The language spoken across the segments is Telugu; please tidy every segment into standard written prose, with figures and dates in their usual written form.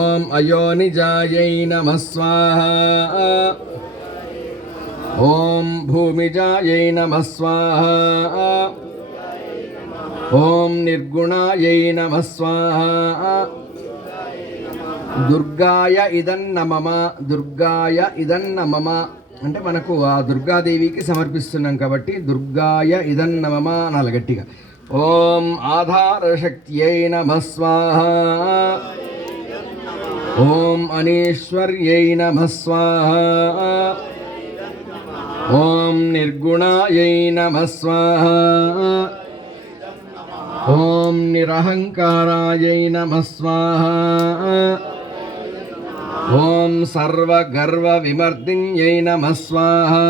ఓం అయోనిజాయై నమః స్వాహా. ఓం భూమిజాయై నమః స్వాహా. ఓం నిర్గుణాయై నమః స్వాహా. దుర్గాయ ఇదన్నమమ. దుర్గాయ ఇదన్నమమ అంటే మనకు ఆ దుర్గాదేవికి సమర్పిస్తున్నాం కాబట్టి దుర్గాయ ఇదన్నమమ అనాలి గట్టిగా. ఓం ఆధారశక్త్యై నమః స్వాహా. ఓం అనీశ్వర్యై నమః స్వాహా. ఓం నిర్గుణాయై నమః స్వాహా. ఓం నిరహంకారాయై నమః స్వాహా. ఓం సర్వగర్వ విమర్దిన్యై నమః స్వాహా.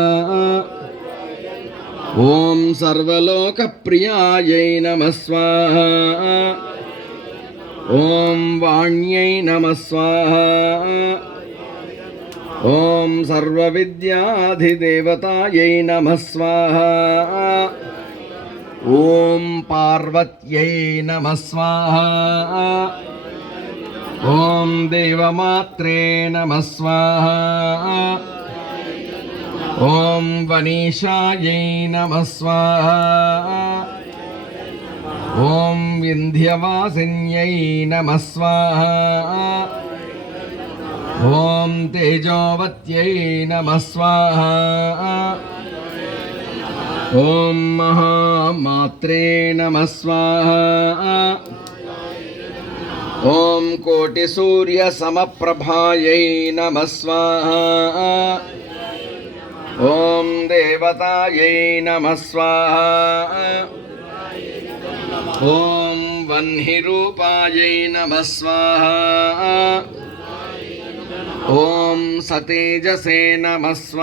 ఓం సర్వలోకప్రియాయై నమః స్వాహా. ఓం వాణ్యై నమః స్వాహా. ఓం సర్వవిద్యాధిదేవతాయై నమః స్వాహా. ఓం పార్వత్యై నమః స్వాహా. ఓం దేవమాత్రే నమః స్వాహా. ఓం వనీషాయై నమః స్వాహా. ఓం వింధ్యవాసిన్యై నమః స్వాహా. ఓం తేజోవత్యై నమః స్వాహా. ఓం మహామాత్రే నమః స్వాహా. ఓం కోటిసూర్యసమప్రభాయై నమః స్వాహా. ఓం దేవతాయై నమః స్వాహా. ఓం వహ్నిరూపాయై నమః స్వాహా. ఓం సతేజసే నమః స్వాహా.